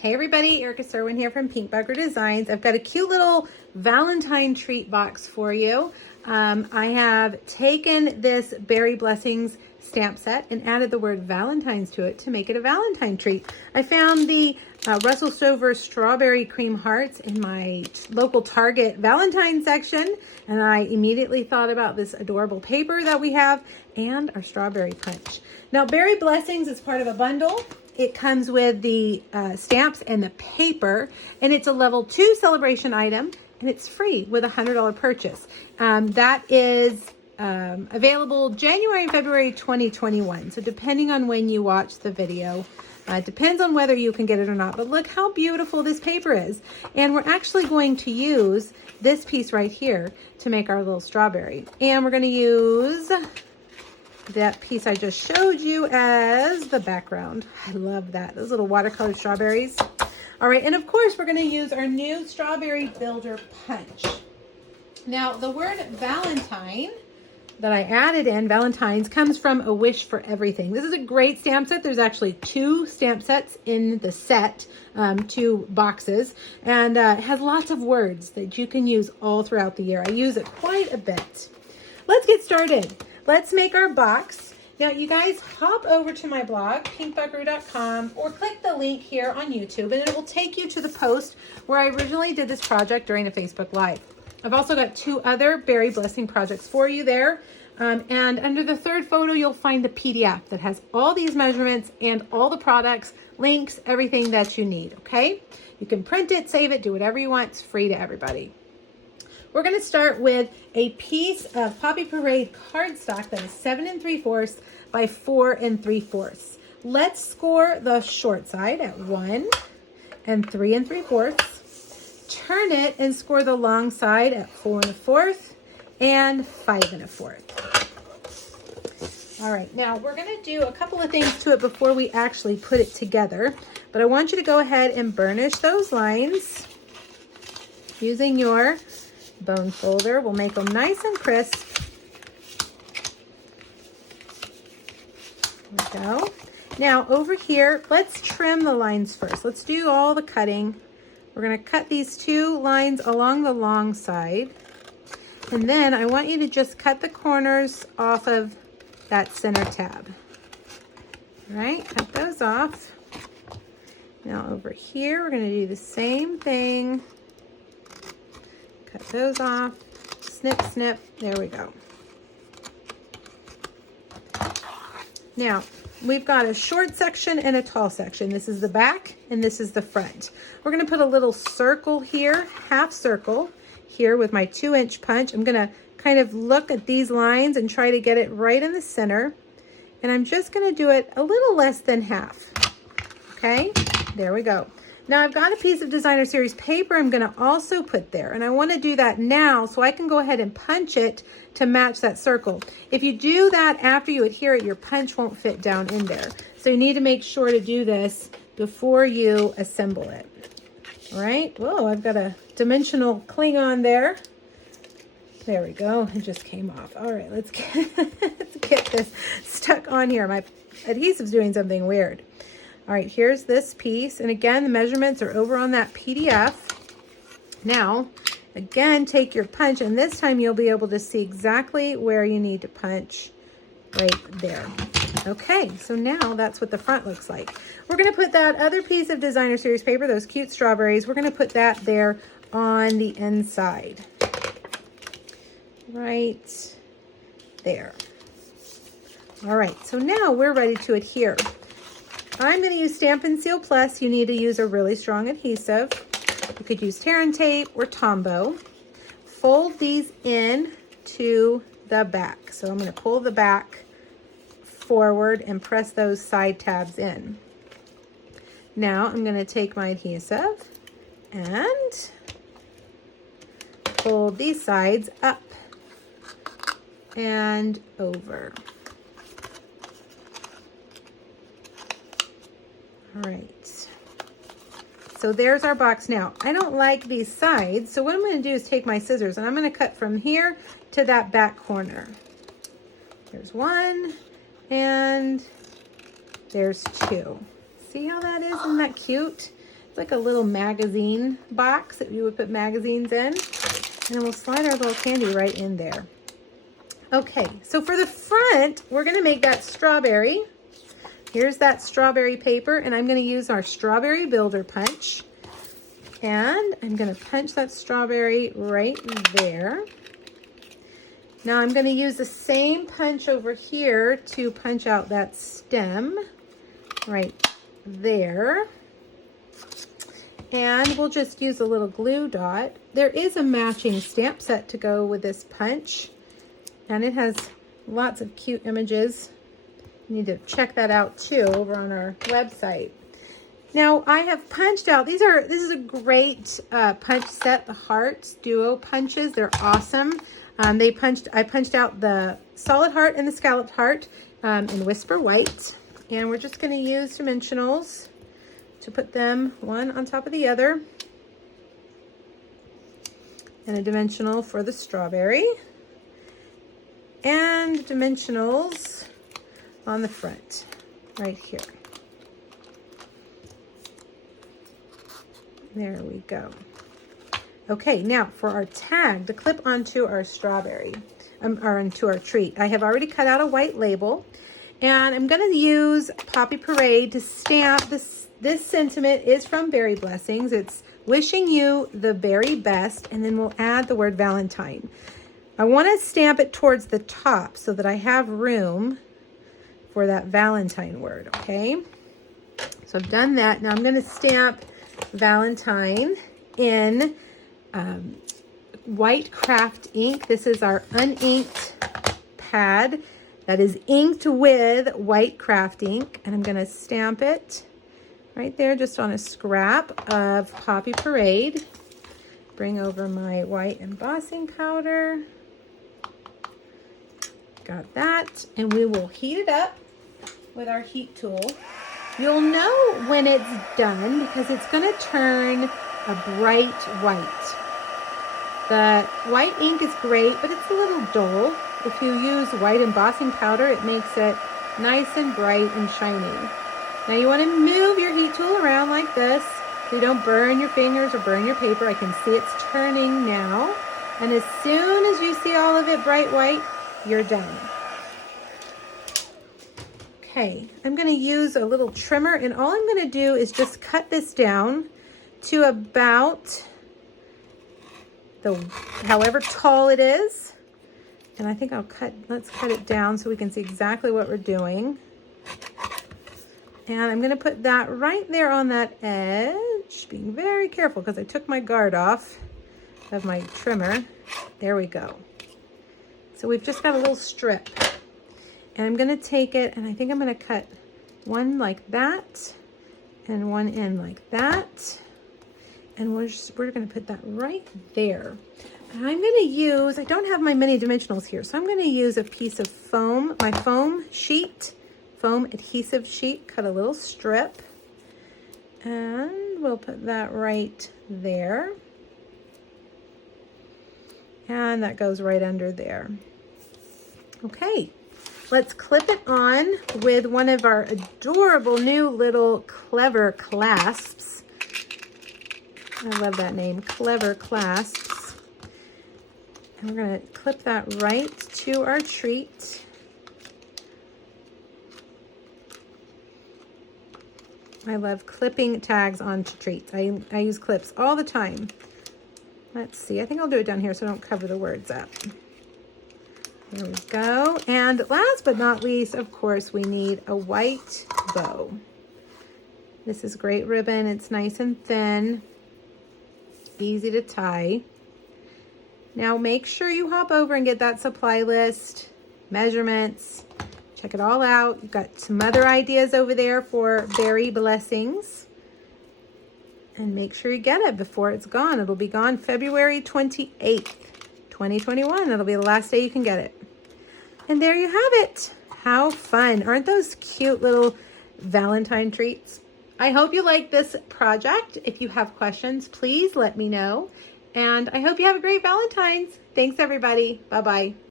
Hey everybody, Erica Serwin here from Pink Bugger Designs. I've got a cute little Valentine treat box for you. I have taken this Berry Blessings stamp set and added the word Valentine's to it to make it a Valentine treat. I found the Russell Stover strawberry cream hearts in my local Target Valentine section, and I immediately thought about this adorable paper that we have and our strawberry punch. Now, Berry Blessings is part of a bundle. It comes with the stamps and the paper, and it's a level 2 celebration item, and it's free with a $100 purchase. That is available January and February 2021. So depending on when you watch the video, depends on whether you can get it or not. But look how beautiful this paper is. And we're actually going to use this piece right here to make our little strawberry. And we're going to use that piece I just showed you as the background. I love that. Those little watercolor strawberries. All right, and of course we're going to use our new Strawberry Builder Punch. Now, the word Valentine that I added in, Valentine's, comes from A Wish for Everything. This is a great stamp set. There's actually 2 stamp sets in the set, 2 boxes, and it has lots of words that you can use all throughout the year. I use it quite a bit. Let's get started. Let's make our box. Now, you guys hop over to my blog, pinkbuckaroo.com, or click the link here on YouTube, and it will take you to the post where I originally did this project during a Facebook Live. I've also got 2 other Berry Blessing projects for you there. And under the 3rd photo, you'll find the PDF that has all these measurements and all the products, links, everything that you need, okay? You can print it, save it, do whatever you want. It's free to everybody. We're going to start with a piece of Poppy Parade cardstock that is 7 3/4 by 4 3/4. Let's score the short side at 1 and 3 3/4. Turn it and score the long side at 4 1/4 and 5 1/4. All right, now we're going to do a couple of things to it before we actually put it together, but I want you to go ahead and burnish those lines using your bone folder. We'll make them nice and crisp. There we go. Now over here, let's trim the lines first. Let's do all the cutting. We're going to cut these 2 lines along the long side. And then I want you to just cut the corners off of that center tab. All right, cut those off. Now over here, we're going to do the same thing. Cut those off, snip, snip, there we go. Now, we've got a short section and a tall section. This is the back and this is the front. We're gonna put a little circle here, half circle here with my 2-inch punch. I'm gonna kind of look at these lines and try to get it right in the center. And I'm just gonna do it a little less than half, okay? There we go. Now I've got a piece of Designer Series paper I'm going to also put there, and I want to do that now so I can go ahead and punch it to match that circle. If you do that after you adhere it, your punch won't fit down in there. So you need to make sure to do this before you assemble it. All right, whoa, I've got a dimensional cling on there. There we go, it just came off. All right, let's get this stuck on here. My adhesive's doing something weird. All right, here's this piece. And again, the measurements are over on that PDF. Now, again, take your punch, and this time you'll be able to see exactly where you need to punch right there. Okay, so now that's what the front looks like. We're gonna put that other piece of Designer Series paper, those cute strawberries, we're gonna put that there on the inside. Right there. All right, so now we're ready to adhere. I'm going to use Stampin' Seal Plus. You need to use a really strong adhesive. You could use Tear and Tape or Tombow. Fold these in to the back. So I'm going to pull the back forward and press those side tabs in. Now I'm going to take my adhesive and fold these sides up and over. All right, so there's our box. Now, I don't like these sides, so what I'm going to do is take my scissors and I'm going to cut from here to that back corner. There's 1 and there's 2. See how that is? Isn't that cute? It's like a little magazine box that you would put magazines in. And then we'll slide our little candy right in there. Okay, so for the front, we're gonna make that strawberry. Here's that strawberry paper, and I'm gonna use our strawberry builder punch. And I'm gonna punch that strawberry right there. Now I'm gonna use the same punch over here to punch out that stem right there. And we'll just use a little glue dot. There is a matching stamp set to go with this punch, and it has lots of cute images. You need to check that out too over on our website. Now I have punched out, this is a great punch set, the Hearts Duo punches. They're awesome. I punched out the solid heart and the scalloped heart in Whisper White. And we're just gonna use dimensionals to put them one on top of the other. And a dimensional for the strawberry. And dimensionals on the front, right here. There we go. Okay, now for our tag to clip onto our strawberry, or onto our treat, I have already cut out a white label, and I'm gonna use Poppy Parade to stamp this. This sentiment is from Berry Blessings. It's wishing you the very best, and then we'll add the word Valentine. I wanna stamp it towards the top so that I have room for that Valentine word, okay? So I've done that. Now I'm gonna stamp Valentine in white craft ink. This is our uninked pad that is inked with white craft ink, and I'm gonna stamp it right there just on a scrap of Poppy Parade. Bring over my white embossing powder. Got that, and we will heat it up with our heat tool. You'll know when it's done because it's gonna turn a bright white. The white ink is great, but it's a little dull. If you use white embossing powder, it makes it nice and bright and shiny. Now you wanna move your heat tool around like this so you don't burn your fingers or burn your paper. I can see it's turning now. And as soon as you see all of it bright white, you're done. Okay, I'm gonna use a little trimmer, and all I'm gonna do is just cut this down to about however tall it is. And I think let's cut it down so we can see exactly what we're doing. And I'm gonna put that right there on that edge, being very careful because I took my guard off of my trimmer. There we go. So we've just got a little strip. And I'm gonna take it, and I think I'm gonna cut one like that and one in like that. And we're gonna put that right there. And I'm gonna use, I don't have my mini dimensionals here, so I'm gonna use a piece of foam, my foam adhesive sheet, cut a little strip. And we'll put that right there. And that goes right under there. Okay. Let's clip it on with one of our adorable new little Clever clasps. I love that name, Clever clasps. And we're gonna clip that right to our treat. I love clipping tags onto treats. I use clips all the time. Let's see, I think I'll do it down here so I don't cover the words up. There we go. And last but not least, of course, we need a white bow. This is great ribbon. It's nice and thin, easy to tie. Now make sure you hop over and get that supply list, measurements, check it all out. You've got some other ideas over there for Berry Blessings. And make sure you get it before it's gone. It'll be gone February 28th, 2021. It'll be the last day you can get it. And there you have it. How fun. Aren't those cute little Valentine treats? I hope you like this project. If you have questions, please let me know. And I hope you have a great Valentine's. Thanks, everybody. Bye-bye.